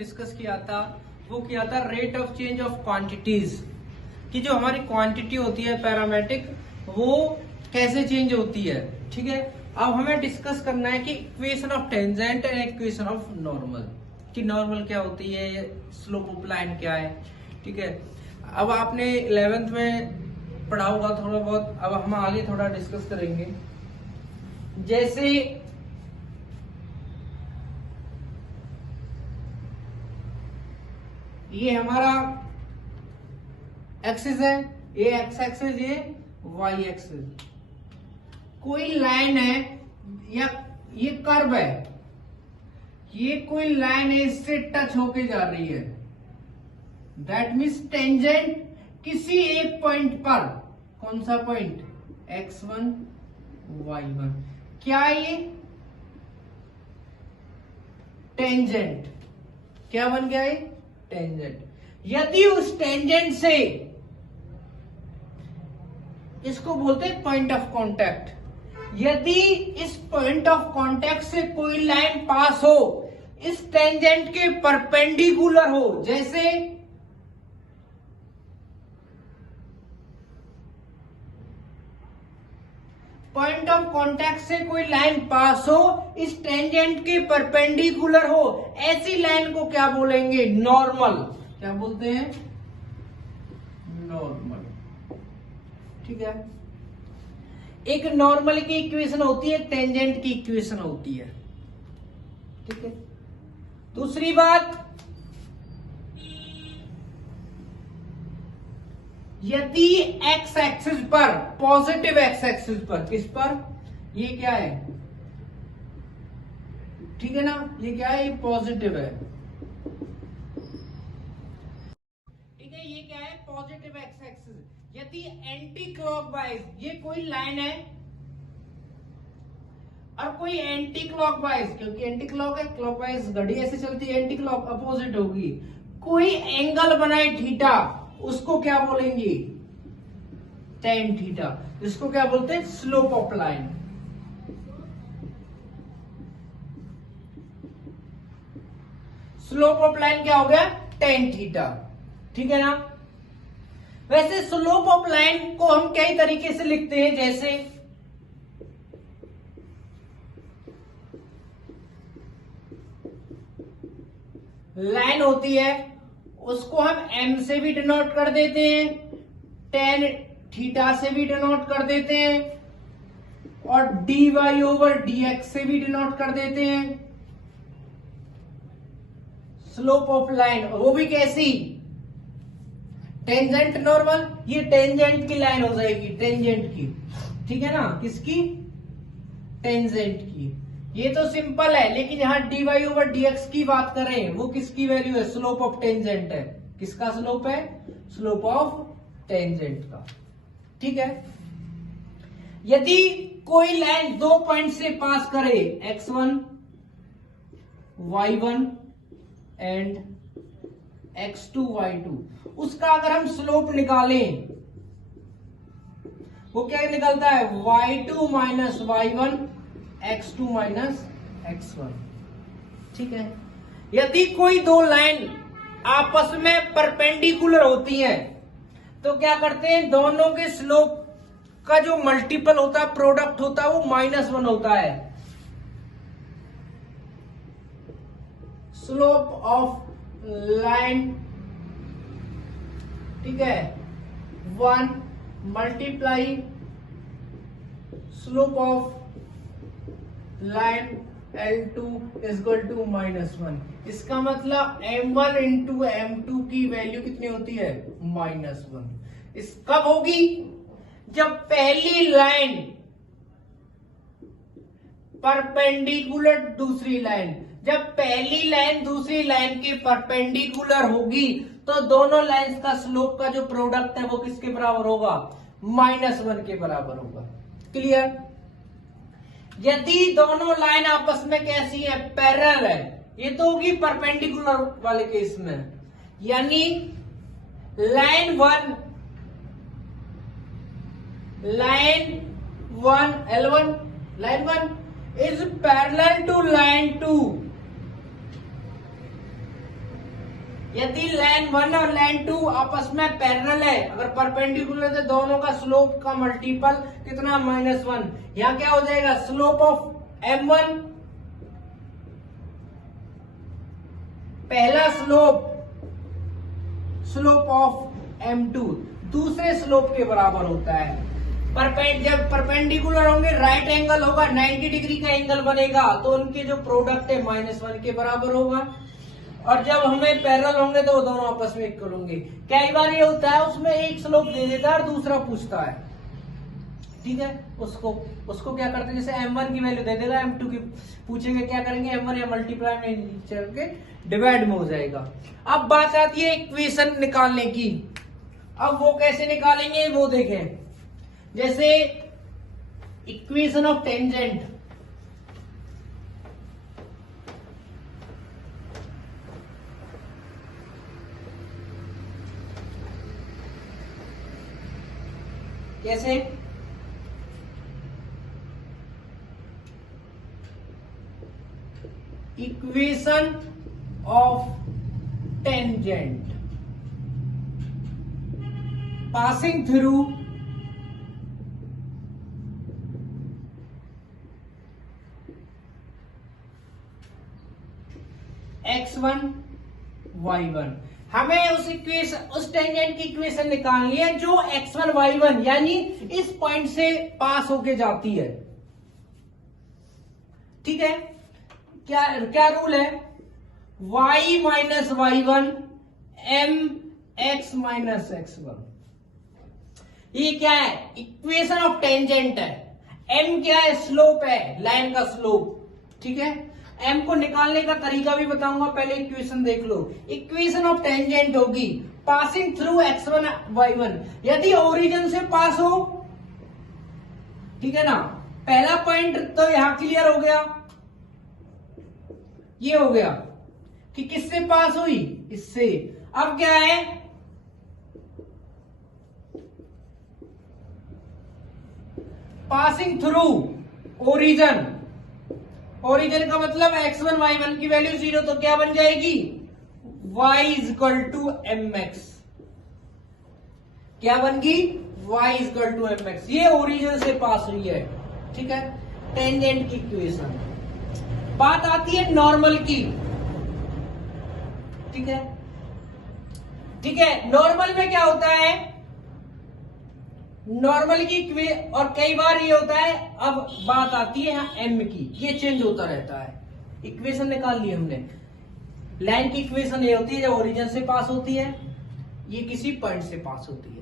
Discuss किया था वो किया था rate of change of quantities, कि जो हमारी क्वांटिटी होती है पैरामेट्रिक वो कैसे चेंज होती है। ठीक है, अब हमें डिस्कस करना है कि equation of tangent and equation of normal, कि नॉर्मल क्या होती है, स्लोप ऑफ लाइन क्या है। ठीक है, अब आपने 11th में पढ़ा होगा थोड़ा बहुत, अब हम आगे थोड़ा डिस्कस करेंगे। जैसे ये हमारा एक्सिस है, ये एक्स एक्सिस, ये वाई एक्सिस। कोई लाइन है या ये कर्व है, ये कोई लाइन है, इससे टच होके जा रही है, दैट मीन्स टेंजेंट किसी एक पॉइंट पर, कौन सा पॉइंट, x1 y1, क्या ये टेंजेंट, क्या बन गया ये टेंजेंट। यदि उस टेंजेंट से, इसको बोलते हैं पॉइंट ऑफ कांटेक्ट, यदि इस पॉइंट ऑफ कांटेक्ट से कोई लाइन पास हो, इस टेंजेंट के परपेंडिकुलर हो, जैसे पॉइंट ऑफ कांटेक्ट से कोई लाइन पास हो, इस टेंजेंट के परपेंडिकुलर हो, ऐसी लाइन को क्या बोलेंगे, नॉर्मल। क्या बोलते हैं, नॉर्मल। ठीक है, एक नॉर्मल की इक्वेशन होती है, टेंजेंट की इक्वेशन होती है। ठीक है, दूसरी बात, यदि एक्स एक्सिस पर, पॉजिटिव एक्स एक्सिस पर, किस पर, ये क्या है, ठीक है ना, ये क्या है, ये पॉजिटिव है। ठीक है, ये क्या है, पॉजिटिव एक्स एक्सिस। यदि एंटी क्लॉकवाइज, ये कोई लाइन है और कोई एंटी क्लॉकवाइज, क्योंकि एंटी क्लॉक है, क्लॉकवाइज घड़ी ऐसे चलती है, एंटी क्लॉक अपोजिट होगी, कोई एंगल बनाए थीटा, उसको क्या बोलेंगे, टेन थीटा। इसको क्या बोलते हैं, slope of line. Slope of line क्या हो गया, टेन थीटा। ठीक है ना। वैसे स्लोप ऑफ लाइन को हम कई तरीके से लिखते हैं, जैसे लाइन होती है उसको हम m से भी डिनोट कर देते हैं, टेन थीटा से भी डिनोट कर देते हैं, और dy ओवर dx से भी डिनोट कर देते हैं। स्लोप ऑफ लाइन, वो भी कैसी, टेंजेंट नॉर्मल, ये टेंजेंट की लाइन हो जाएगी, टेंजेंट की। ठीक है ना, किसकी, टेंजेंट की। ये तो सिंपल है, लेकिन यहां dy ओवर dx की बात करें, वो किसकी वैल्यू है, स्लोप ऑफ टेंजेंट है। किसका स्लोप है, स्लोप ऑफ टेंजेंट का। ठीक है, यदि कोई लाइन दो पॉइंट से पास करे, x1 y1 and x2 y2, उसका अगर हम स्लोप निकालें, वो क्या निकलता है, y2 minus y1 x2 minus x1। ठीक है, यदि कोई दो लाइन आपस में परपेंडिकुलर होती हैं, तो क्या करते हैं, दोनों के स्लोप का जो मल्टीपल होता है, प्रोडक्ट होता है, वो -1 होता है। स्लोप ऑफ लाइन, ठीक है, 1 multiply slope of line L2 equal to -1। इसका मतलब M1 इंटू M2 की वैल्यू कितनी होती है, -1। इस कब होगी, जब पहली लाइन परपेंडिकुलर दूसरी लाइन, जब पहली लाइन दूसरी लाइन के परपेंडिकुलर होगी, तो दोनों लाइंस का स्लोप का जो प्रोडक्ट है वो किसके बराबर होगा, -1 के बराबर होगा। क्लियर। यदि दोनों लाइन आपस में कैसी है, पैरेलल है, ये तो होगी परपेंडिकुलर वाले केस में, यानी line one L1 line 1 is parallel to line 2 यदि लाइन 1 और लाइन 2 आपस में पैरेलल है, अगर परपेंडिकुलर है, दोनों का स्लोप का मल्टीपल कितना -1, यहाँ क्या हो जाएगा स्लोप ऑफ M1, पहला स्लोप ऑफ M2 दूसरे स्लोप के बराबर होता है। जब परपेंडिकुलर होंगे राइट एंगल होगा, 90 डिग्री का एंगल बनेगा, तो उनके जो प्रोडक्ट है -1 के बराबर होगा। और जब हमें पैरेलल होंगे तो वो दोनों आपस में इक्वल होंगे। कई बार ये होता है उसमें एक स्लोप दे देता है और दूसरा पूछता है, ठीक है, उसको क्या करते हैं, जैसे M1 की वैल्यू दे देगा, M2 की पूछेंगे, क्या करेंगे, M1 या मल्टीप्लाई में करके डिवाइड में हो जाएगा। अब बात आती है इक्वेशन निकालने की। अब वो कैसे निकालेंगे वो देखें, जैसे इक्वेशन ऑफ टेंजेंट, कैसे, equation of tangent passing through x1 y1। हमें उस टेंजेंट की इक्वेशन निकालनी है जो x1 y1 यानी इस पॉइंट से पास होके जाती है, ठीक है। क्या रूल है, y minus y1 m x minus x1। ये क्या है, इक्वेशन ऑफ टेंजेंट है। m क्या है, स्लोप है, लाइन का स्लोप, ठीक है। m को निकालने का तरीका भी बताऊंगा, पहले इक्वेशन देख लो। इक्वेशन ऑफ टेंजेंट होगी पासिंग थ्रू x1 y1, यदि ओरिजिन से पास हो, ठीक है ना। पहला पॉइंट तो यहां क्लियर हो गया, ये हो गया कि किससे पास हुई, इससे। अब क्या है, पासिंग थ्रू ओरिजिन। ओरिजिन का मतलब x1 y1 की वैल्यू 0, तो क्या बन जाएगी, y is equal to mx। क्या बन गई, y is equal to mx। ये ओरिजिन से पास हुई है, ठीक है, टेंजेंट की इक्वेशन। बात आती है नॉर्मल की, ठीक है, ठीक है। नॉर्मल में क्या होता है, नॉर्मल की और कई बार ये होता है, अब बात आती है यहाँ m की, ये चेंज होता रहता है। इक्वेशन निकाल ली हमने, लाइन की इक्वेशन ये होती है जब ओरिजिन से पास होती है, ये किसी पॉइंट से पास होती है।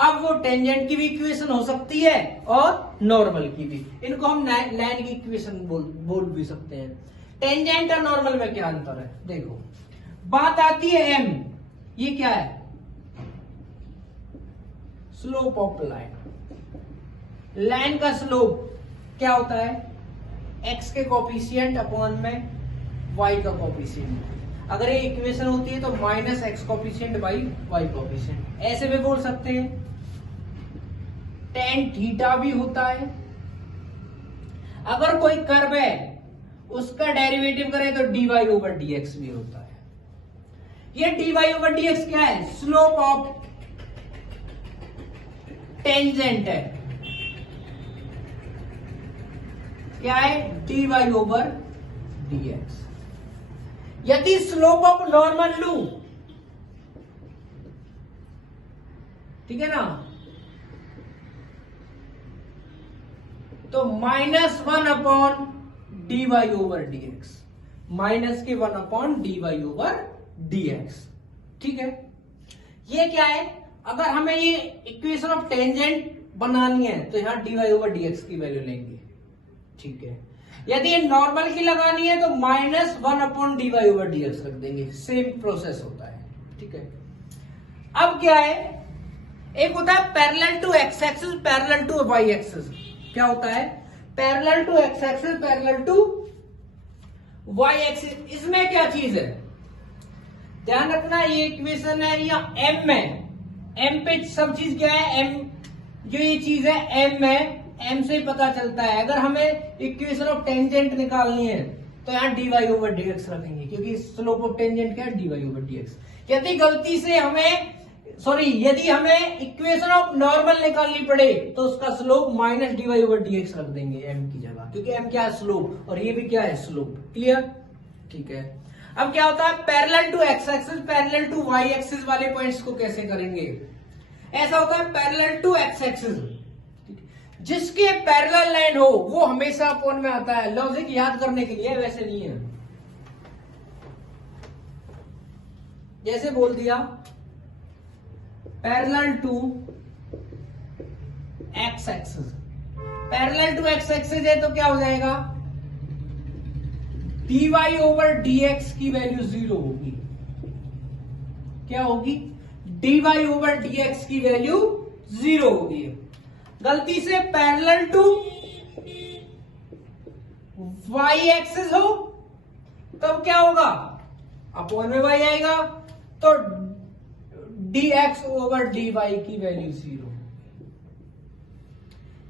अब वो टेंजेंट की भी इक्वेशन हो सकती है और नॉर्मल की भी, इनको हम लाइन की इक्वेशन बोल भी सकते हैं। टेंजेंट और नॉर्मल में क्या अंतर है, देखो। बात आती है m, ये क्या है, स्लोप ऑफ लाइन। लाइन का स्लोप क्या होता है, x के कोफिशिएंट अपॉन में y का कोफिशिएंट। अगर ये इक्वेशन होती है तो minus x coefficient by y coefficient, ऐसे भी बोल सकते हैं। टेन थीटा भी होता है। अगर कोई कर्व है उसका डेरिवेटिव करें तो dy ओवर dx भी होता है। ये dy ओवर dx क्या है, स्लोप ऑफ टेंजेंट है। क्या है, dy ओवर dx। यदि स्लोप ऑफ नॉर्मल लू, ठीक है ना, तो -1 upon dy over dx, minus के 1 अपॉन dy ओवर dx, ठीक है। ये क्या है, अगर हमें ये इक्वेशन ऑफ टेंजेंट बनानी है तो यहां dy ओवर dx की वैल्यू लेंगे, ठीक है। यदि ये नॉर्मल की लगानी है तो -1 अपॉन dy ओवर dx रख देंगे, सेम प्रोसेस होता है, ठीक है। अब क्या है, एक होता है parallel to X axis, parallel to Y axis. क्या होता है, parallel to X axis, parallel to Y axis. इसमें क्या चीज है, ध्यान रखना, ये इक्वेशन है या m है, m पे सब चीज क्या है, m जो ये चीज है m है, m से ही पता चलता है। अगर हमें इक्वेशन ऑफ टेंजेंट निकालनी है तो यहाँ dy ओवर dx रखेंगे, क्योंकि स्लोप ऑफ टेंजेंट क्या है, dy ओवर dx। यदि गलती से हमें यदि हमें इक्वेशन ऑफ नॉर्मल निकालनी पड़े तो उसका slope minus dy over dx रख देंगे m की जगह, क्योंकि m क्या है स्लोप और ये भी क्या है स्लोप। क्लियर? ठीक है। अब क्या होता है parallel to X axis parallel to Y axis वाले पॉइंट्स को कैसे करेंगे? ऐसा होता है पैरेलल टू एक्स एक्सिस, जिसके पैरेलल लाइन हो वो हमेशा अपॉन में आता है। लॉजिक याद करने के लिए, वैसे नहीं है। जैसे बोल दिया parallel to X axis, parallel to X axis है तो क्या हो जाएगा dy ओवर dx की वैल्यू 0 होगी। क्या होगी? dy ओवर dx की वैल्यू 0 होगी। गलती से पैरेलल टू y एक्सिस हो तब क्या होगा? अपॉन में y आएगा तो dx ओवर dy की वैल्यू 0।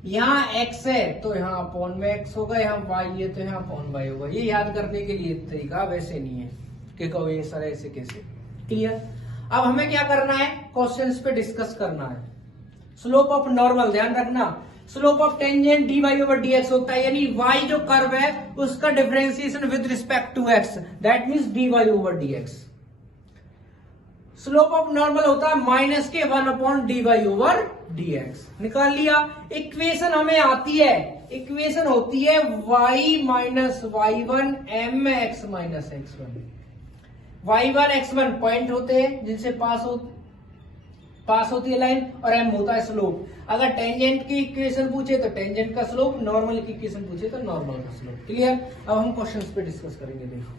यहां x है तो यहां अपॉन में x होगा, यहां y है तो यहां अपॉन y होगा। ये याद करने के लिए तरीका, वैसे नहीं है कि कहो ये सर ऐसे कैसे। क्लियर? अब हमें क्या करना है? क्वेश्चंस पे डिस्कस करना है। स्लोप ऑफ नॉर्मल ध्यान रखना, slope of tangent dy over dx होता है, यानी y जो कर्व है उसका differentiation with respect to x, that means dy over dx। Slope of normal होता है माइनस के 1 अपॉन dy ओवर dx। निकाल लिया। इक्वेशन हमें आती है, इक्वेशन होती है y minus y1 m x minus x1। y1 x1 point होते हैं जिनसे पास होती है लाइन, और m होता है स्लोप। अगर टेंजेंट की इक्वेशन पूछे तो टेंजेंट का स्लोप, नॉर्मल की इक्वेशन पूछे तो नॉर्मल का स्लोप। क्लियर? अब हम क्वेश्चंस पे डिस्कस करेंगे। देखो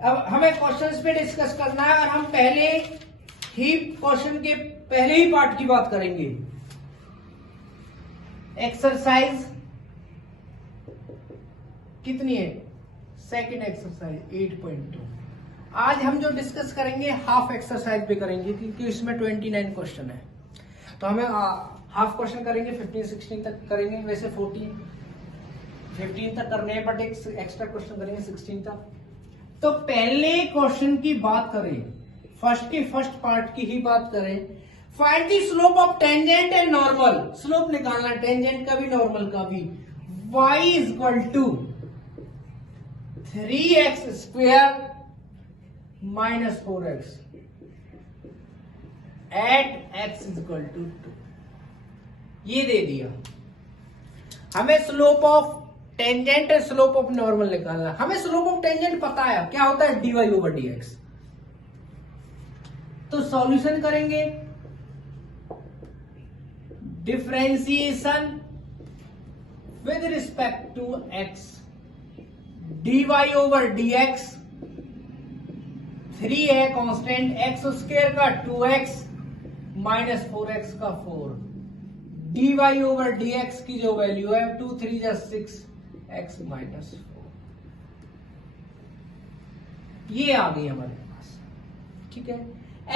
अब हमें क्वेश्चंस पे डिस्कस करना है और हम पहले ही क्वेश्चन के पहले ही पार्ट की बात करेंगे। एक्सरसाइज कितनी है? Second exercise 8.2। आज हम जो डिस्कस करेंगे हाफ एक्सरसाइज पे करेंगे, क्योंकि इसमें 29 क्वेश्चन है तो हमें हाफ क्वेश्चन करेंगे, 15-16 तक करेंगे। वैसे 15 तक करने हैं बट एक एक्स्ट्रा क्वेश्चन करेंगे 16 तक। तो पहले क्वेश्चन की बात करें, फर्स्ट पार्ट की ही बात करें। Find the slope of tangent and normal. Slope निकालना टेंजेंट का भी नॉर्मल का भी। y is equal to 3x square minus 4x at x is equal to 2। ये दे दिया। हमें स्लोप ऑफ टेंजेंट और स्लोप ऑफ नॉर्मल निकालना। हमें स्लोप ऑफ टेंजेंट पता है, क्या होता है dy ओवर dx। तो सॉल्यूशन करेंगे, differentiation with respect to x, dy over dx 3 है कांस्टेंट, x स्क्वायर का 2x माइनस 4x का 4, dy ओवर dx की जो वैल्यू है 2 3 जा 6 x माइनस 4। ये आ गई हमारे पास। ठीक है,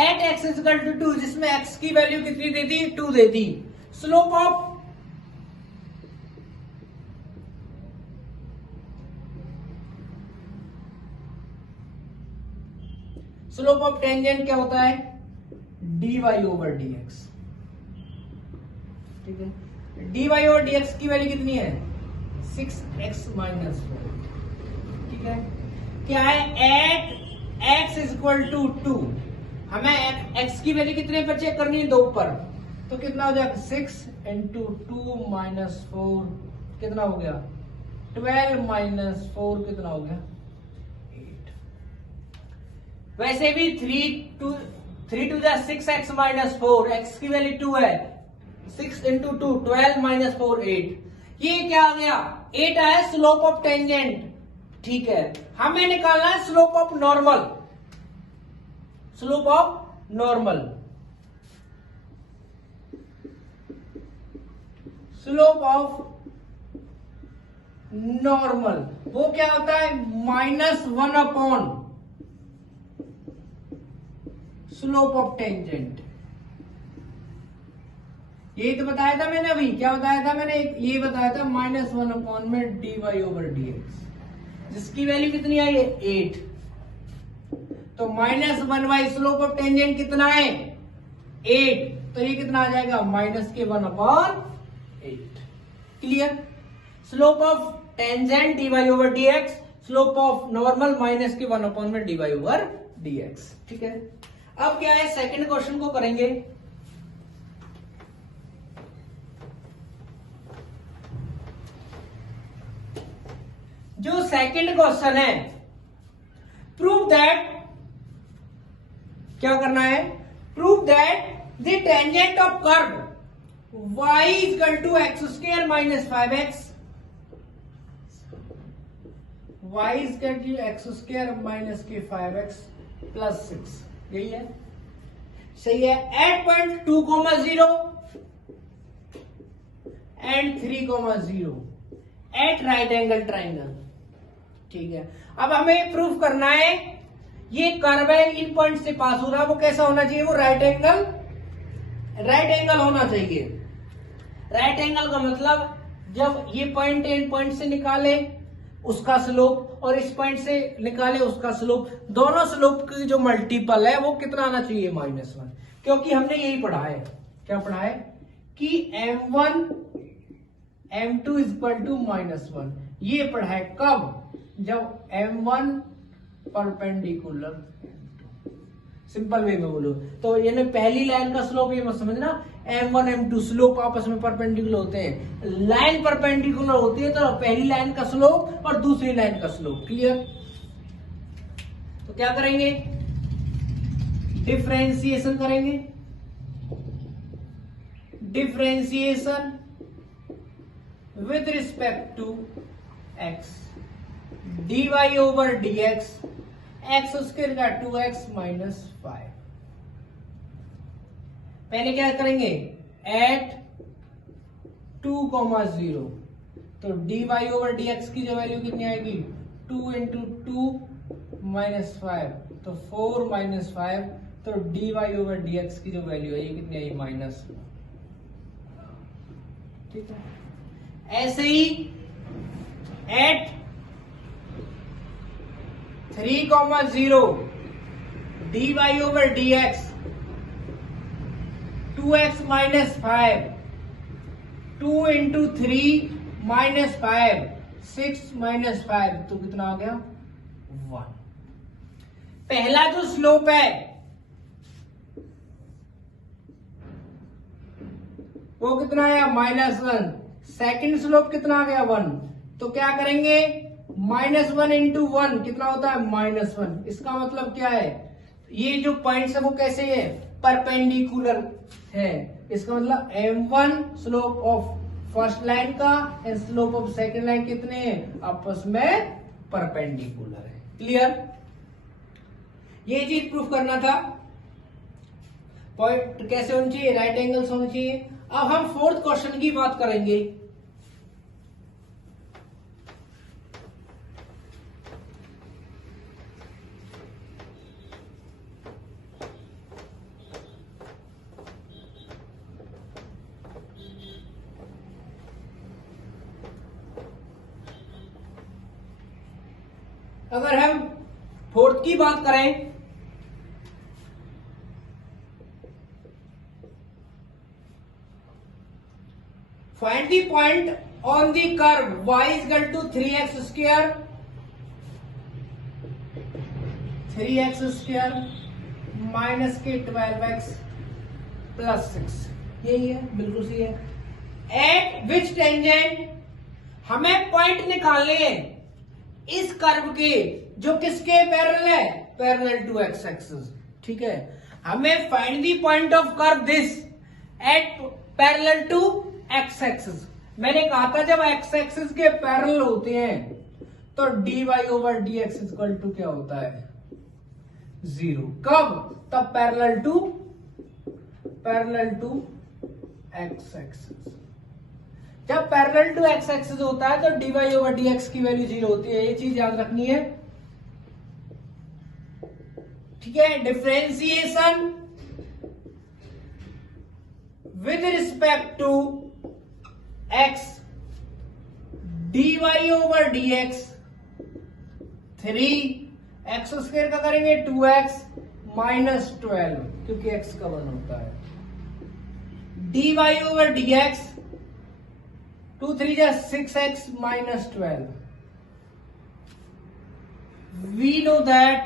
at x is equal to 2, जिसमें x की वैल्यू कितनी दे दी? 2 दे दी। स्लोप ऑफ टेंजेंट क्या होता है? dy over dx। ठीक है, dy ओवर dx की वैल्यू कितनी है? 6x minus 4। ठीक है, क्या है? At x is equal to 2। हमें x की वैल्यू कितने पर चेक करनी है? 2 पर। तो कितना हो जाएगा? 6 इंटू 2 माइनस 4 कितना हो गया? 12 माइनस 4 कितना हो गया? 8। वैसे भी 3 टू 6x माइनस 4, x की वैल्यू 2 है, 6 इंटू 2 12 माइनस 4 8। ये क्या आ गया? 8 आया स्लोप ऑफ टेंजेंट। ठीक है, हमें निकालना है slope of normal. Slope of normal, slope of normal वो क्या होता है? -1 अपॉन स्लोप ऑफ टेंजेंट। यही तो बताया था मैंने अभी, क्या बताया था मैंने, ये बताया था -1 अपॉन में dy/dx, जिसकी वैल्यू कितनी आई है 8। तो -1 स्लोप ऑफ टेंजेंट कितना है 8, तो ये कितना आ जाएगा -1/8। Clear. Slope of tangent dy/dx, slope of normal -1 में dy/dx। ठीक है। अब क्या है, सेकंड क्वेश्चन को करेंगे। जो सेकंड क्वेश्चन है, प्रूव दैट, क्या करना है, prove that the tangent of curve y = x² - 5x, y = x² - 5x + 6, यही है, सही है। At point 2,0 and 3,0 at right angle triangle. ठीक है। अब हमें प्रूफ करना है, ये कर्व है, इन पॉइंट से पास हो रहा है, वो कैसा होना चाहिए, वो राइट एंगल होना चाहिए। राइट एंगल का मतलब जब ये पॉइंट इन पॉइंट से निकाले उसका स्लोप और इस पॉइंट से निकाले उसका स्लोप, दोनों स्लोप की जो मल्टीपल है वो कितना आना चाहिए -1, क्योंकि हमने यही पढ़ा है, क्या पढ़ा है कि m1 m2 = -1, ये पढ़ा है कब, जब m1 परपेंडिकुलर। सिंपल वे में बोलो तो ये पहली लाइन का स्लोप, ये मत समझना, m1 m2 स्लोप आपस में परपेंडिकुलर होते हैं, लाइन परपेंडिकुलर होती है तो पहली लाइन का स्लोप और दूसरी लाइन का स्लोप। क्लियर। तो क्या करेंगे, डिफरेंशिएशन करेंगे, differentiation with respect to x, dy/dx, x² का 2x - 5। पहले क्या करेंगे, एट 2,0, तो dy/dx की जो वैल्यू कितनी आएगी, 2 × 2 - 5, तो 4 - 5, तो dy/dx की जो वैल्यू है ये कितनी आई -1। ठीक है। ऐसे ही एट 3,0 dy/dx 2x - 5, 2 × 3 - 5, 6 - 5, तो कितना आ गया 1। पहला जो स्लोप है वो कितना आया -1, सेकंड स्लोप कितना आ गया 1, तो क्या करेंगे, -1 × 1 कितना होता है -1। इसका मतलब क्या है, ये जो पॉइंट्स है वो कैसे है, परपेंडिकुलर है। इसका मतलब m1 slope of first line का and slope of second line कितने हैं, आपस में परपेंडिकुलर है। क्लियर। ये चीज प्रूफ करना था। पॉइंट कैसे होनी चाहिए, राइट एंगल्स होने चाहिए। अब हम फोर्थ क्वेश्चन की बात करेंगे। अगर हम फोर्थ की बात करें, find the point on the curve y = 3x², 3x² - 12x + 6, यही है, बिल्कुल सही है। एट विच टेंजेंट, हमें पॉइंट निकालने हैं इस कर्व के जो किसके पैरेलल है, पैरेलल टू x एक्सिस। ठीक है। हमें find the point of curve this at parallel to x axis. मैंने कहा था जब x एक्सिस के पैरेलल होते हैं तो dy/dx = क्या होता है 0। कब, तब पैरेलल टू x एक्सिस। जब पैरेलल टू x एक्सिस होता है तो dy/dx की वैल्यू 0 होती है, ये चीज याद रखनी है। ठीक ठीक है। Differentiation with respect to x, dy over dx 3x² का करेंगे 2x माइनस 12, क्योंकि x का 1 होता है। dy ओवर dx 2 3 जा 6x minus 12. We know that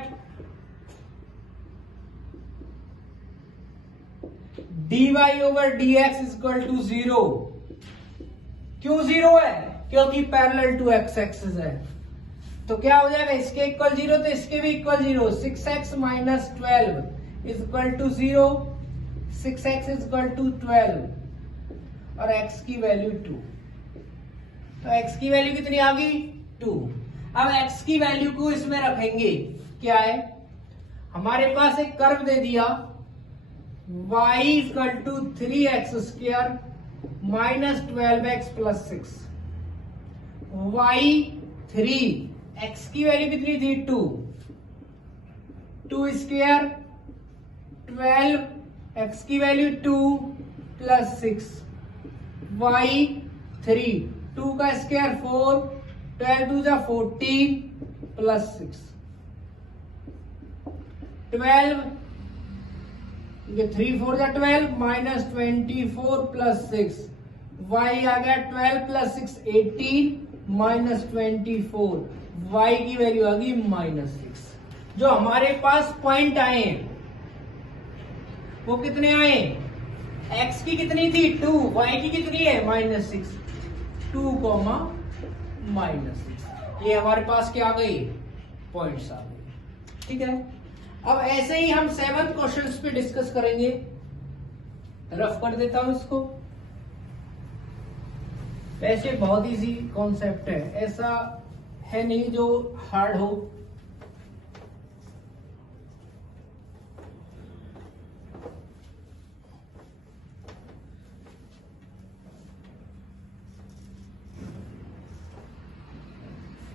dy over dx is equal to 0. क्यों 0 है? क्योंकि पैरेलल टू x एक्सिस है। तो क्या हो जाएगा, इसके इक्वल 0 तो इसके भी equal 0। 6x minus 12 is equal to 0, 6x is equal to 12 और x की वैल्यू 2। तो x की वैल्यू कितनी आ गई 2। अब x की वैल्यू को इसमें रखेंगे, क्या है, हमारे पास एक कर्व दे दिया y equal to 3x² minus 12x plus 6, y 3, x की वैल्यू कितनी थी 2, 2 स्क्वायर 12, x की वैल्यू 2 प्लस 6, y 3, 2 का स्क्वायर 4, 12 2 जा 14 प्लस 6, 12, 3 4 जा 12 माइनस 24 प्लस 6, y आ गया 12 प्लस 6 18 माइनस 24, y की वैल्यू आ गई माइनस 6। जो हमारे पास पॉइंट आए वो कितने आए, x की कितनी थी 2, y की कितनी है माइनस 6, 2 माइनस 6। ये हमारे पास क्या आ गई, पॉइंट्स आ गई। ठीक है, अब ऐसे ही हम 7th क्वेश्चंस पे डिस्कस करेंगे। रफ कर देता हूं इसको। वैसे बहुत इजी कॉन्सेप्ट है, ऐसा है नहीं जो हार्ड हो।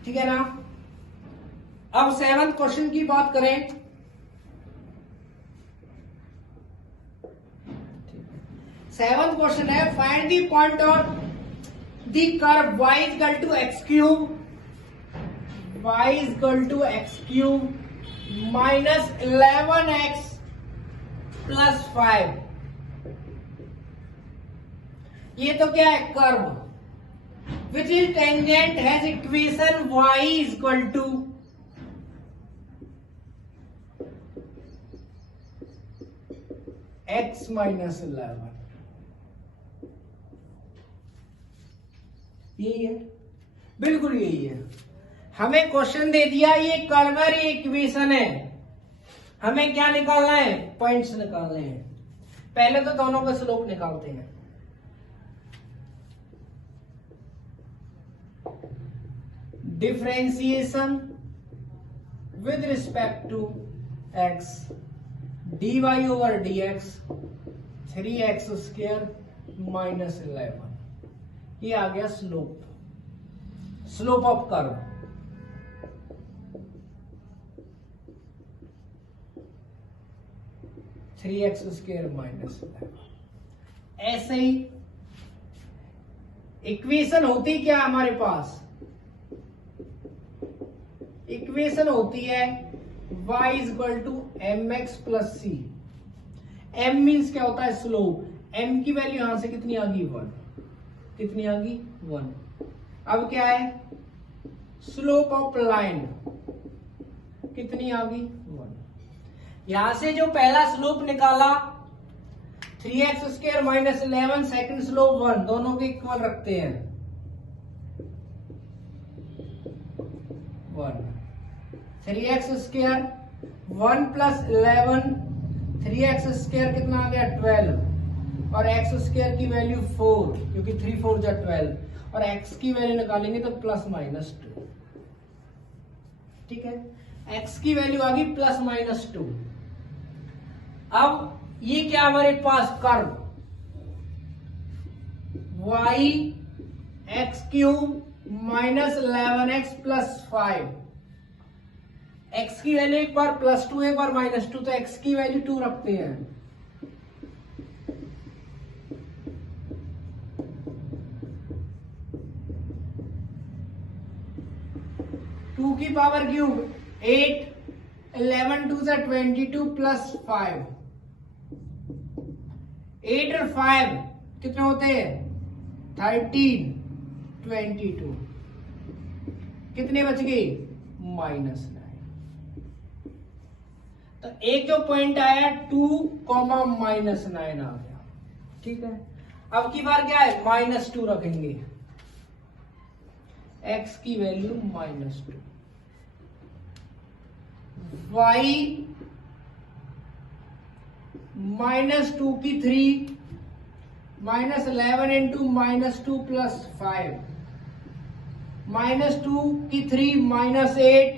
ठीक है ना। अब 7th क्वेश्चन की बात करें, 7th क्वेश्चन है find the point of the curve y is equal to x cube, y is equal to x cube minus 11x plus 5। ये तो क्या है, curve which is tangent has equation y is equal to x minus 11। यही है, बिल्कुल यही है। हमें क्वेश्चन दे दिया, ये कर्व इक्वेशन है, हमें क्या निकालना है, पॉइंट्स निकालने हैं। पहले तो दोनों का स्लोप निकालते हैं। Differentiation with respect to x, dy over dx 3x² minus 11। ये आ गया slope, slope of curve. Three x square minus 11। ऐसे ही इक्वेशन होती क्या हमारे पास, इक्वेशन होती है y is equal to mx plus c. m means क्या होता है, स्लोप। m की वैल्यू यहां से कितनी आ गई 1, कितनी आ गई 1। अब क्या है, स्लोप ऑफ लाइन कितनी आ गई 1। यहां से जो पहला स्लोप निकाला 3x² माइनस 11, सेकेंड स्लोप 1, दोनों के इक्वल रखते हैं 1। 3x² 1 प्लस 11, 3x² कितना आ गया 12 और x² की वैल्यू 4, क्योंकि 3 4 जा 12 और x की वैल्यू निकालेंगे तो प्लस माइनस 2। ठीक है, x की वैल्यू आ गई प्लस माइनस 2। अब ये क्या हमारे पास curve y x³ minus 11x plus 5, x की वैल्यू एक बार +2 एक बार -2, तो x की वैल्यू 2 रखते हैं। टू की पावर क्यूब 8, 11 2 सा 22 + 5, 8 और 5 कितने होते हैं 13, 22, कितने बच गए -9। तो एक जो पॉइंट आया 2, -9 आ गया। ठीक है, अब की बार क्या है -2 रखेंगे, x की वैल्यू -2, y -2 की 3, -11 इंटू -2 + 5, -2 की 3 -8,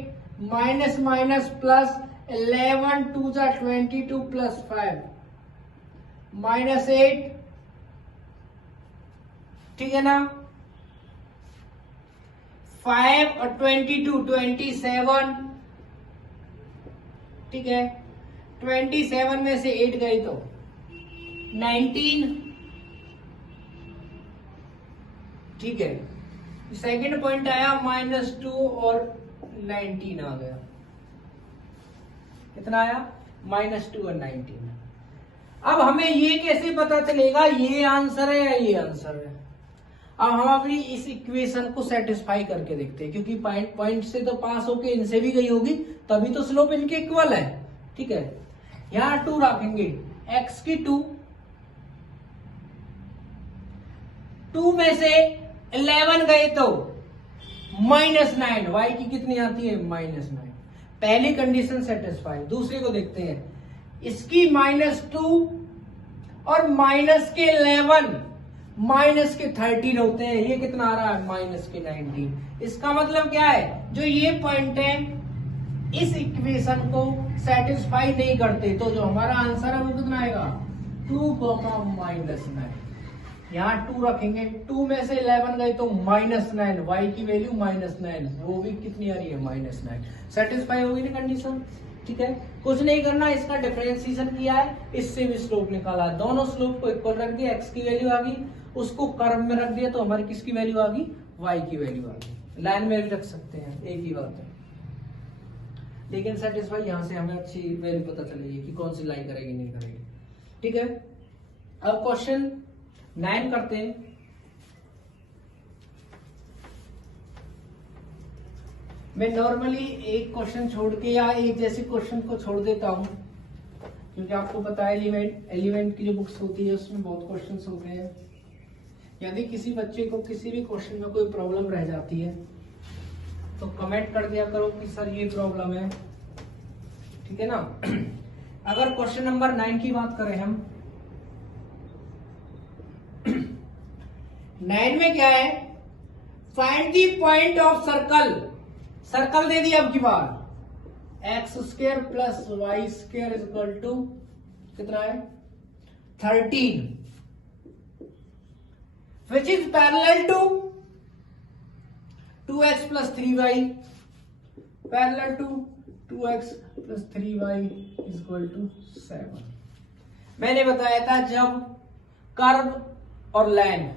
+11 2 सा 22 + 5, -8, ठीक है ना। 5 और 22 27, ठीक है, 27 में से 8 गई तो 19, ठीक है। सेकंड पॉइंट आया -2 और 19 आ गया, कितना आया -2 और 19। अब हमें ये कैसे पता चलेगा ये आंसर है या ये आंसर है। अब हम अपनी इस इक्वेशन को सेटिस्फाई करके देखते हैं, क्योंकि पॉइंट से तो पास होके इनसे भी गई होगी, तभी तो स्लोप इनके इक्वल है। ठीक है, यहां 2 रखेंगे, x की 2 में से 11 गए तो -9, y की कितनी आती है -9। पहली कंडीशन सेटिस्फाई। दूसरे को देखते हैं, इसकी -2 और -11 -13 होते हैं, ये कितना आ रहा है -19। इसका मतलब क्या है, जो ये पॉइंट है इस इक्वेशन को सेटिस्फाई नहीं करते, तो जो हमारा आंसर है वो कितना आएगा 2, -9। यहाँ 2 रखेंगे, 2 में से 11 गए तो -9, y की वैल्यू -9, वो भी कितनी आ रही है -9। सेटिस्फाई होगी ना कंडीशन। ठीक है, कुछ नहीं करना, इसका डिफरेंशिएशन किया है, इससे भी स्लोप निकाला, दोनों स्लोप को इक्वल रख दिया, x की वैल्यू आ गई, उसको कर्व में रख दिया तो हमारी किसकी वैल्यू आ गई y की वैल्यू आ गई। लाइन में भी रख सकते हैं, एक ही बात है, लेकिन सेटिस्फाई यहां से हमें अच्छी वैल्यू पता चलेगी कि कौन सी लाइन करेगी नहीं करेगी। ठीक है, अब क्वेश्चन 9 करते हैं। मैं नॉर्मली एक क्वेश्चन छोड़ के या एक जैसे क्वेश्चन को छोड़ देता हूं, क्योंकि आपको पता है एलिमेंट की जो बुक्स होती है उसमें बहुत क्वेश्चंस होते हैं। यदि किसी बच्चे को किसी भी क्वेश्चन में कोई प्रॉब्लम रह जाती है तो कमेंट कर दिया करो कि सर ये प्रॉब्लम है। ठीक है ना। अगर क्वेश्चन नंबर 9 की बात करें हम, 9 में क्या है, find the point of circle. Circle दे दिया अब की बार, x² + y² = कितना है 13, which is parallel to 2x + 3y, parallel to 2x + 3y = 7। मैंने बताया था जब कर्व और लाइन,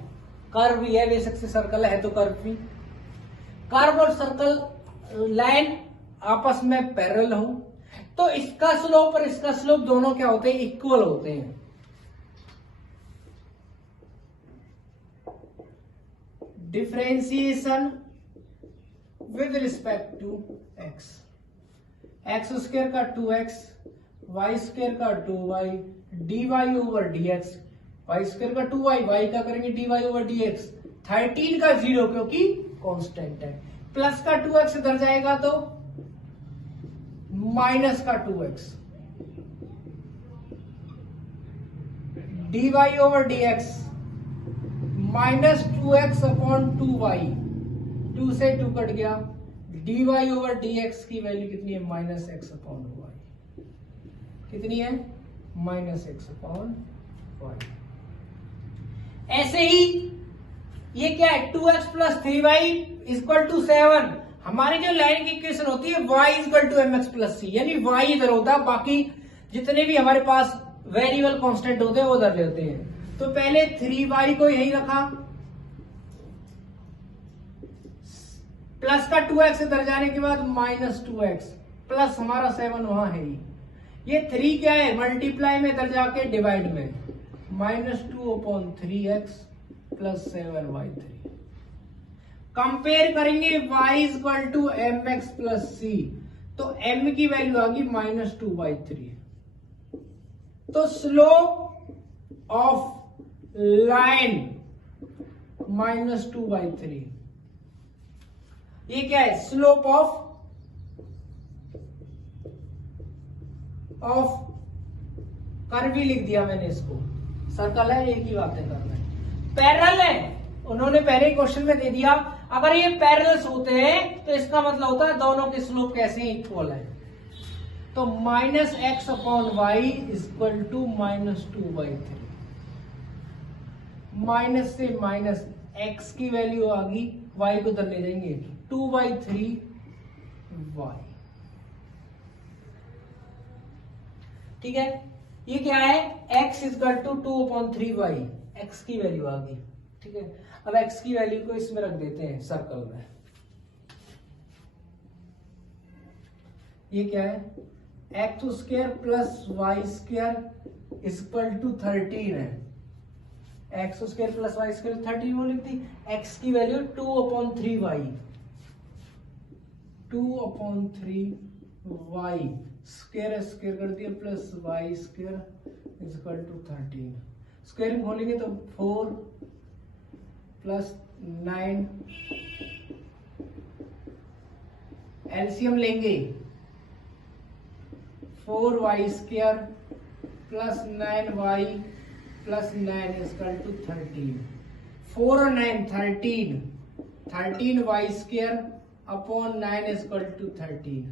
कर्व भी है बेशक से सर्कल है तो कर्व भी, कर्व और सर्कल लाइन आपस में पैरेलल हो तो इसका स्लोप और इसका स्लोप दोनों क्या होते हैं, इक्वल होते हैं। Differentiation with respect to x, x² का 2x, y² का 2y, dy/dx, y² का 2y, y का करेंगे dy/dx, 13 का 0 क्योंकि कांस्टेंट है, प्लस का 2x इधर जाएगा तो माइनस का 2x, dy/dx -2x/2y, 2 से 2 कट गया, dy/dx की वैल्यू कितनी है -x/y, कितनी है -x/y। ऐसे ही ये क्या है 2x + 3y = 7, हमारी जो लाइन की इक्वेशन होती है y equal to m x plus c, यानी y इधर होता है, बाकी जितने भी हमारे पास वेरिएबल कांस्टेंट होते हैं वो उधर लेते हैं। तो पहले 3y को यही रखा, प्लस का 2x इधर जाने के बाद माइनस 2x प्लस हमारा 7 वहां है ही। ये 3 क्या है, मल्टीप्लाई में इधर जाके डिवाइड में, -2/3x प्लस 7y3। कंपेयर करेंगे y equal to m x plus c, तो m की वैल्यू आ गई -2/3। तो स्लोप ऑफ लाइन -2/3, ये क्या है, स्लोप ऑफ कर्व ही लिख दिया मैंने, इसको सर्कल है, एक ही बातें कर रहे हैं। पैरेलल है, उन्होंने पहले ही क्वेश्चन में दे दिया, अगर ये पैरेलल्स होते हैं तो इसका मतलब होता है दोनों के स्लोप कैसे इक्वल है। तो -x/y इक्वल टू -2/3, माइनस से माइनस x की वैल्यू आ गई, y को उधर ले जाएंगे 2/3y। ठीक है, ये क्या है, x equal to 2/3y, x की वैल्यू आ गई। ठीक है, अब x की वैल्यू को इसमें रख देते हैं सर्कल में। ये क्या है, x² plus y² equal to 13 है। x² प्लस y² 13 वो लिख दी, x की value 2/3y, 2/3y square square कर दिया plus y² equal to 13। Squaring खोलेंगे तो 4 प्लस 9, एलसीएम लेंगे 4y² plus 9y plus 9 equal to 13। 4 और 9 13, 13y² upon 9 equal to 13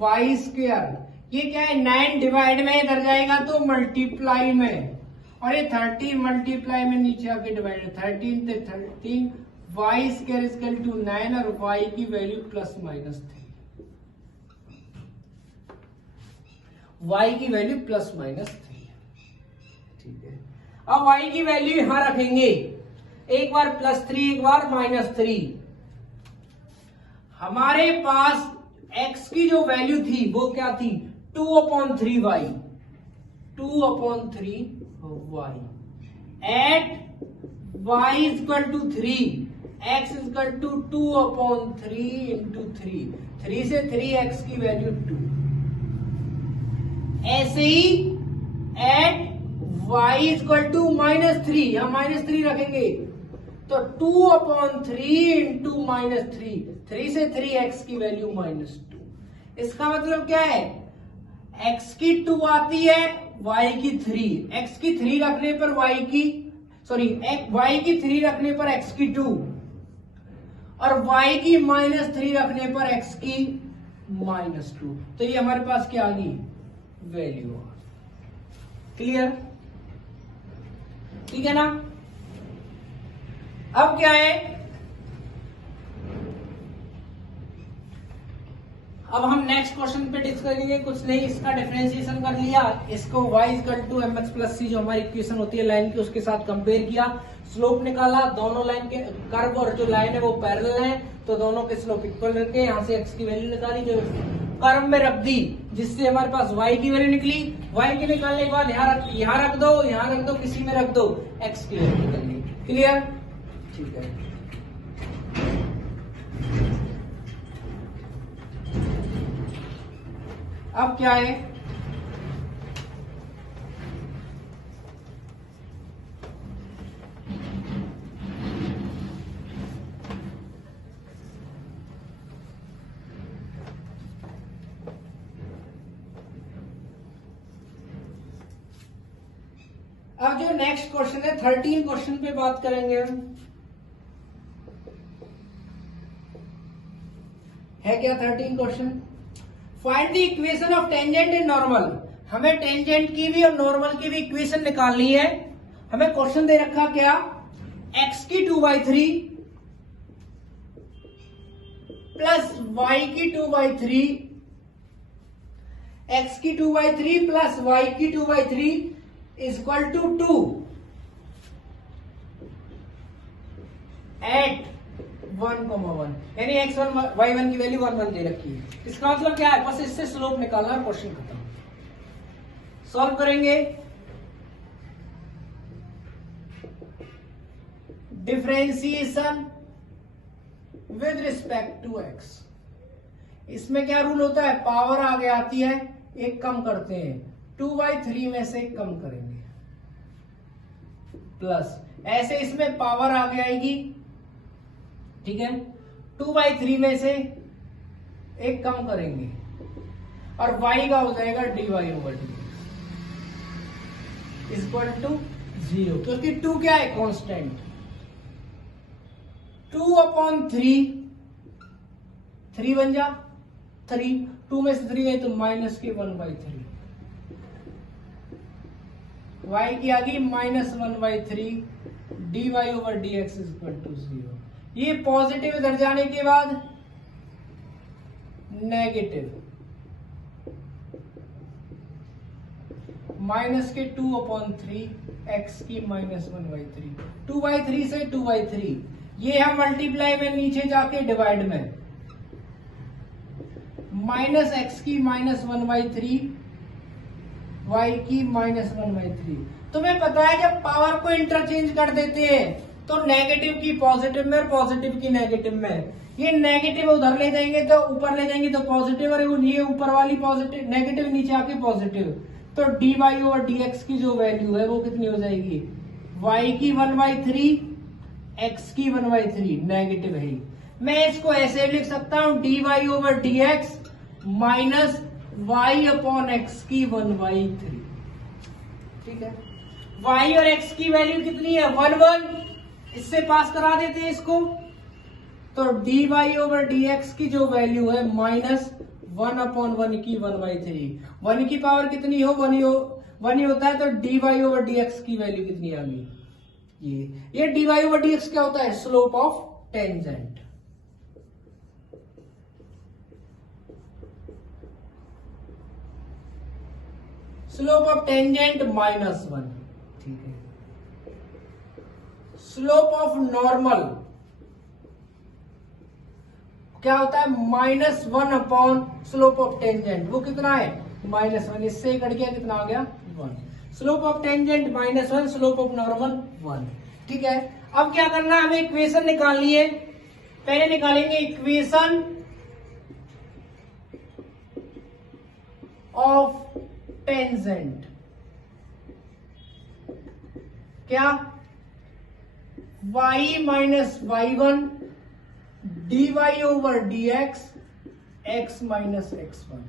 y²। ये क्या है, 9 डिवाइड में इधर जाएगा तो मल्टीप्लाई में, और ये 13 मल्टीप्लाई में नीचे आके डिवाइड, 13 से 13 y² इक्वल टू 9 और y की वैल्यू प्लस माइनस 3, y की वैल्यू प्लस माइनस 3। ठीक है, अब y की वैल्यू यहां रखेंगे, एक बार +3 एक बार -3। हमारे पास x की जो वैल्यू थी वो क्या थी, 2/3y, 2/3y at y equal to 3, x equal to 2/3 into 3 से 3x की वैल्यू 2। ऐसे ही एट y इक्वल टू -3, यहां -3 रखेंगे तो 2/3 इंटू -3, 3 से 3x की वैल्यू -2। इसका मतलब क्या है, x की 2 आती है, y की 3, x की 3 रखने पर y की -3 रखने पर x की 2, और y की -3 रखने पर x की -2। तो ये हमारे पास क्या आ गई, वैल्यू। क्लियर, ठीक है ना। अब क्या है, अब हम नेक्स्ट क्वेश्चन पे डिस्कस करेंगे। कुछ नहीं, इसका डिफरेंशिएशन कर लिया, इसको y equal to m x plus c जो हमारी इक्वेशन होती है लाइन की उसके साथ कंपेयर किया, स्लोप निकाला, दोनों लाइन के कर्व और जो लाइन है वो पैरेलल है तो दोनों के स्लोप इक्वल रखे, यहाँ से x की वैल्यू निकाली जो कर्व में रख दी, जिससे हमारे पास y की वैल्यू निकली। y की निकालने के बाद यहाँ रख दो, यहाँ रख दो, किसी में रख दो, x की वैल्यू निकल गई। क्लियर, ठीक है। अब क्या है, अब जो नेक्स्ट क्वेश्चन है 13 क्वेश्चन पे बात करेंगे हम। है क्या 13 question, find the equation of tangent in normal. हमें टेंजेंट की भी और नॉर्मल की भी इक्वेशन निकालनी है। हमें क्वेश्चन दे रखा क्या, x की 2/3 प्लस वाई की 2/3 एक्स की 2/3 प्लस वाई की 2/3 इक्वल टू 2 एट 1,1 यानी x1 y1 की वैल्यू 1 1 दे रखी है। इसका मतलब क्या है, बस इससे स्लोप निकालना, क्वेश्चन खत्म। सॉल्व करेंगे, differentiation with respect to x। इसमें क्या रूल होता है, पावर आगे आती है, एक कम करते हैं, 2/3 में से एक कम करेंगे, प्लस ऐसे इसमें पावर आगे आएगी, ठीक है, 2/3 में से एक कम करेंगे और y का हो जाएगा dy/dx इक्वल टू 0, क्योंकि 2 क्या है, कांस्टेंट। 2/3 3 बन जा 3, 2 में से 3 है तो माइनस के 1/3, y की आ गई -1/3 dy/dx इक्वल टू 0। ये पॉजिटिव इधर जाने के बाद नेगेटिव, माइनस के 2/3 एक्स की -1/3, 2/3 से 2/3, ये है मल्टीप्लाई में, नीचे जाके डिवाइड में, माइनस एक्स की -1/3 वाई की -1/3। तुम्हें पता है जब पावर को इंटरचेंज कर देते हैं तो नेगेटिव की पॉजिटिव में और पॉजिटिव की नेगेटिव में, ये नेगेटिव उधर ले जाएंगे तो ऊपर ले जाएंगे तो पॉजिटिव, और ये ऊपर वाली पॉजिटिव नेगेटिव नीचे आके पॉजिटिव, तो dy/dx की जो वैल्यू है वो कितनी हो जाएगी, y की 1/3 x की 1/3, नेगेटिव है। मैं इसको ऐसे लिख सकता हूं dy/dx माइनस y/x की 1/3, ठीक है। y और x की वैल्यू कितनी है, 1 1, इससे पास करा देते हैं इसको, तो dy/dx की जो वैल्यू है -1/1 की 1/3, 1 की पावर कितनी हो, 1 ही होता है, तो dy/dx की वैल्यू कितनी आ गई, ये dy/dx क्या होता है, slope of tangent. Slope of tangent -1, ठीक है। स्लोप ऑफ नॉर्मल क्या होता है, -1 अपॉन स्लोप ऑफ टेंजेंट, वो कितना है, -1, इससे कट गया, कितना आ गया, 1। Slope of tangent -1, slope of normal 1, ठीक है। अब क्या करना है, हमें इक्वेशन निकालनी है। पहले निकालेंगे इक्वेशन ऑफ टेंजेंट, क्या, y minus y1 dy/dx x minus x1।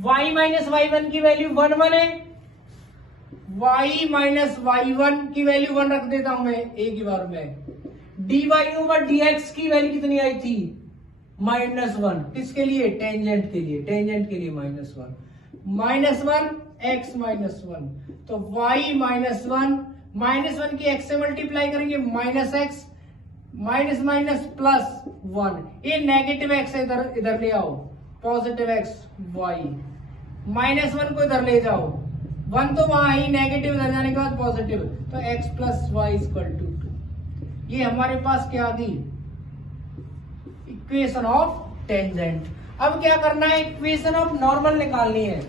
y minus y1 की वैल्यू 1 1 है, y माइनस y1 की वैल्यू 1 रख देता हूं मैं एक ही बार में, dy/dx की वैल्यू कितनी आई थी, -1, किसके लिए, टेंजेंट के लिए, टेंजेंट के लिए -1 x -1, तो y -1 की x से मल्टीप्लाई करेंगे, -x माइनस माइनस +1, ये नेगेटिव x इधर ले आओ, पॉजिटिव x y, -1 को इधर ले जाओ, 1 तो वहां ही, नेगेटिव इधर जाने के बाद पॉजिटिव, तो x + y = 2। ये हमारे पास क्या दी, इक्वेशन ऑफ टेंजेंट। अब क्या करना है, इक्वेशन ऑफ नॉर्मल निकालनी है।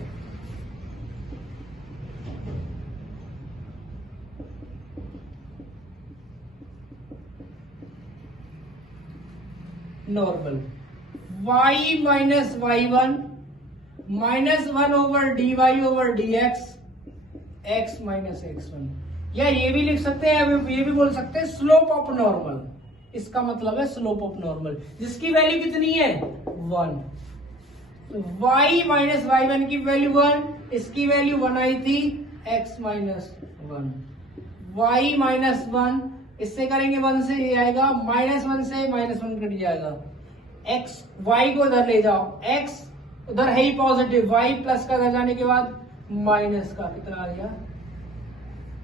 Normal y minus y1 -1 dy/dx x minus x1, या ये भी लिख सकते हैं, ये भी बोल सकते हैं स्लोप ऑफ नॉर्मल, इसका मतलब है स्लोप ऑफ नॉर्मल, जिसकी वैल्यू कितनी है, 1। y माइनस y1 की वैल्यू 1, इसकी वैल्यू 1 आई थी, x माइनस 1, y माइनस 1, इससे करेंगे 1 से ये आएगा, -1 से -1 कट जाएगा, x y को उधर ले जाओ, x उधर है ही पॉजिटिव, y प्लस का उधर जाने के बाद माइनस का, कितना आ गया,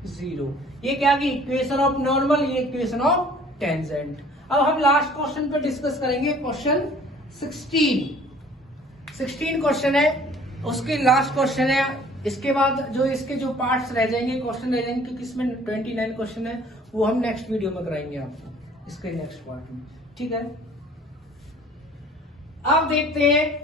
0। ये क्या की इक्वेशन ऑफ नॉर्मल, ये इक्वेशन ऑफ टेंजेंट। अब हम लास्ट क्वेश्चन पे डिस्कस करेंगे, क्वेश्चन 16 क्वेश्चन है, उसके लास्ट क्वेश्चन है। इसके बाद जो इसके जो पार्ट्स रह जाएंगे, क्वेश्चन रह जाएंगे, क्योंकि इसमें 29 क्वेश्चन है, वो हम नेक्स्ट वीडियो में कराएंगे आपको, इसके नेक्स्ट पार्ट में। ठीक है, अब देखते हैं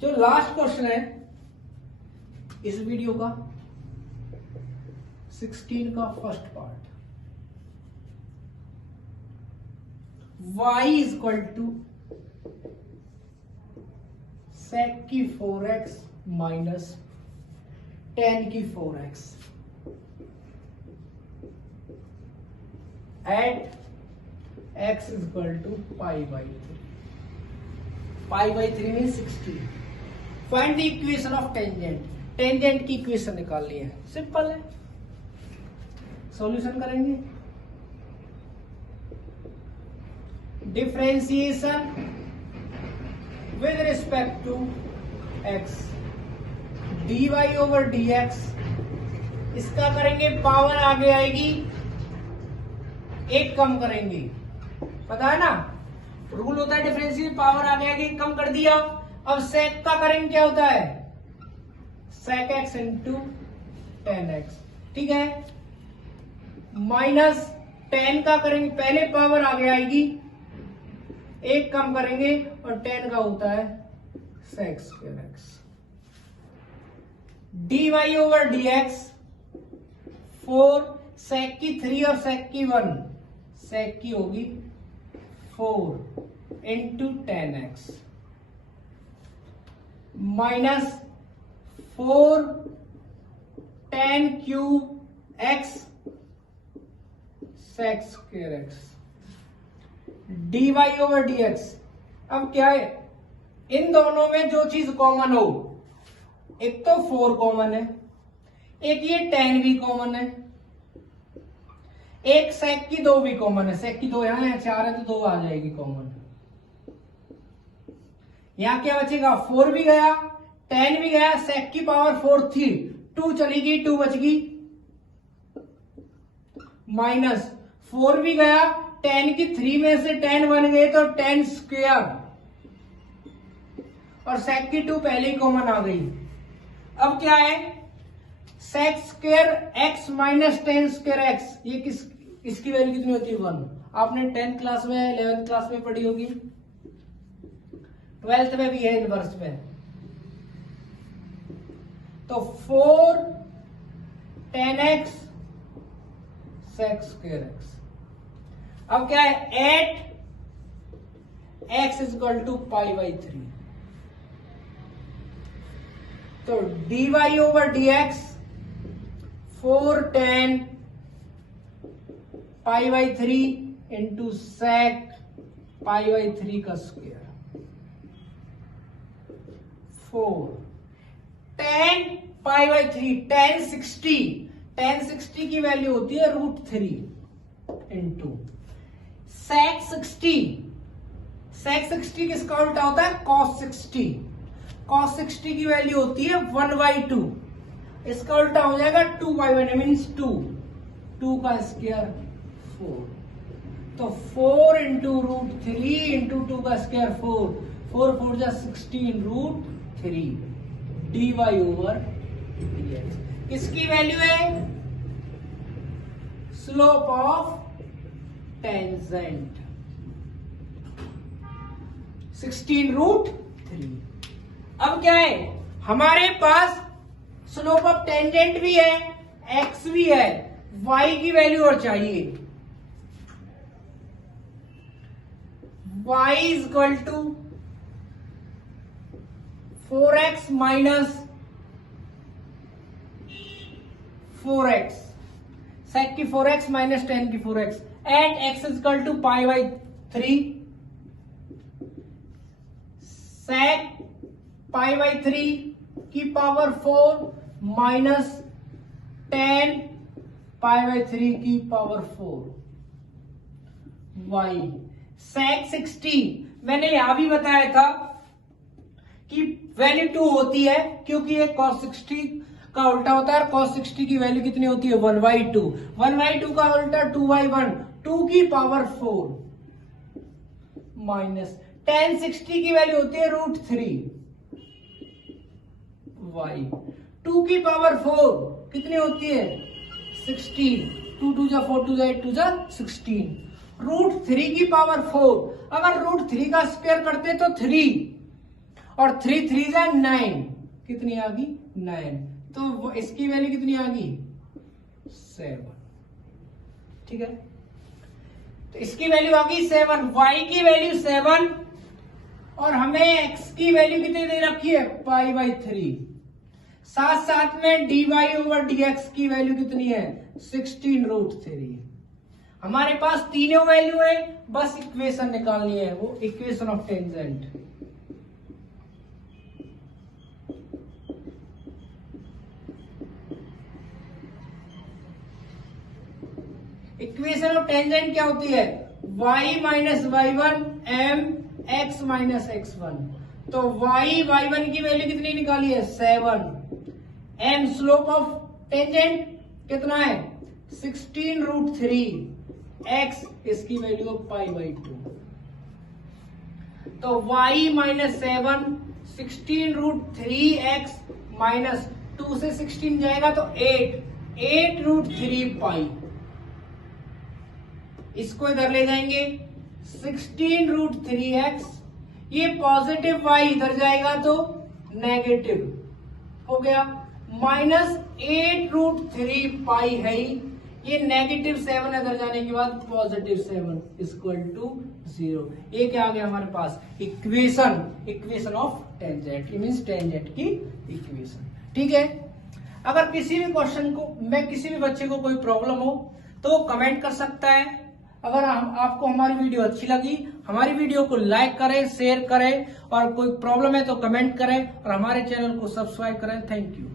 जो लास्ट क्वेश्चन है इस वीडियो का, 16 का first part, y equal to sec की 4x माइनस tan की 4x at x equal to pi by 3 mean 16। Find the equation of tangent. Tangent की इक्वेशन निकालनी है, सिंपल है, सॉल्यूशन करेंगे। Differentiation with respect to x, dy over dx, इसका करेंगे power आगे आएगी, एक कम करेंगे, पता है ना, रूल होता है डिफरेंशियल, पावर आगे आएगी, कम कर दिया। अब सेक का करेंगे, क्या होता है, sec x into tan x, ठीक है, माइनस टेन का करेंगे, पहले पावर आगे आएगी, एक कम करेंगे, और टेन का होता है sec square x. D y over d x, 4 sec की 3 और सेक की 1, सेक की होगी 4 into tan x, minus 4 tan cube x sec square x, d y over d x. अब क्या है, इन दोनों में जो चीज कॉमन हो, एक तो 4 कॉमन है, एक ये टेन भी कॉमन है, एक सेक की 2 भी कॉमन है, सेक की 2 यहां है, 4 है तो 2 आ जाएगी कॉमन। यहां क्या बचेगा, 4 भी गया, 10 भी गया, सेक की पावर 4 थी, 2 चली गई, 2 बच गई, माइनस 4 भी गया, 10 की 3 में से 10 बन गए तो 10 स्क्वायर, और सेक की 2 पहले ही कॉमन आ गई। अब क्या है, sec square x minus 10 square x, ये इसकी वैल्यू कितनी होती है, 1। आपने 10th क्लास में, 11th क्लास में पढ़ी होगी, 12th में भी है इनवर्स में। तो 4 10x सेक स्क्वायर एक्स। अब क्या है, 8 x equal to pi by 3, तो d y over d x 4 10 pi by 3 into sec pi by 3 का स्क्वायर, 4 10 पाई बाई 3, 1060 की वैल्यू होती है √3 इंटू सेक 60 किसका उल्टा होता है, cos 60। cos 60 की वैल्यू होती है 1/2, इसका उल्टा हो जाएगा 2/1 मीन्स 2 का स्क्वायर 4, तो 4 इंटू √3 इंटू 2 का स्क्वायर 4 4 जा 16√3 dy ओवर dx। किसकी वैल्यू है, स्लोप ऑफ टेंजेंट 16√3। अब क्या है, हमारे पास स्लोप ऑफ टेंजेंट भी है, x भी है, y की वैल्यू और चाहिए, y is equal to 4x minus 4x, sec की 4x माइनस 10 की 4x at x is equal to pi by 3 sec पाई बाई 3 की power 4 minus tan pi by 3 की पावर 4 y sec 60 मैंने यहां भी बताया था कि वैल्यू 2 होती है क्योंकि ये cos 60 का उल्टा होता है। cos 60 की वैल्यू कितनी होती है 1/2 1/2 का उल्टा 2/1 2 की पावर 4 माइनस tan 60 की वैल्यू होती है √3 y 2 की पावर 4 कितनी होती है 16 2 2 जा 4 2 जा 8 2 जा 16 √3 की पावर 4 अगर √3 का स्क्वायर करते तो 3 और 3 3 जा 9 कितनी आ गई 9 तो इसकी वैल्यू कितनी आ गई 7 ठीक है। तो इसकी वैल्यू आ गई 7 y की वैल्यू 7 और हमें x की वैल्यू कितनी दे रखी है पाई बाई 3 साथ साथ में dy ओवर dx की वैल्यू कितनी है 16√3 हमारे पास तीनों वैल्यू है बस इक्वेशन निकालनी है वो equation of tangent equation of tangent क्या होती है y minus y1 m x minus x1 तो y1 की वैल्यू कितनी निकाली है 7 m स्लोप ऑफ टेंजेंट कितना है 16√3 x इसकी वैल्यू पाई बाई 2 तो y माइनस 7 16√3 x माइनस 2 से 16 जाएगा तो 8√3 पाई इसको इधर ले जाएंगे 16√3x ये पॉजिटिव y इधर जाएगा तो नेगेटिव हो गया माइनस 8√3 पाई है ये नेगेटिव 7 इधर जाने के बाद पॉजिटिव 7 इक्वल टू 0 ये क्या आ गया हमारे पास equation of tangent means tangent की इक्वेशन ठीक है। अगर किसी भी क्वेश्चन को मैं किसी भी बच्चे को कोई प्रॉब्लम हो तो कमेंट कर सकता है। अगर आपको हमारी वीडियो अच्छी लगी हमारी वीडियो को लाइक करें शेयर करें और कोई प्रॉब्लम है तो कमेंट करें और हमारे चैनल को सब्सक्राइब करें। Thank you.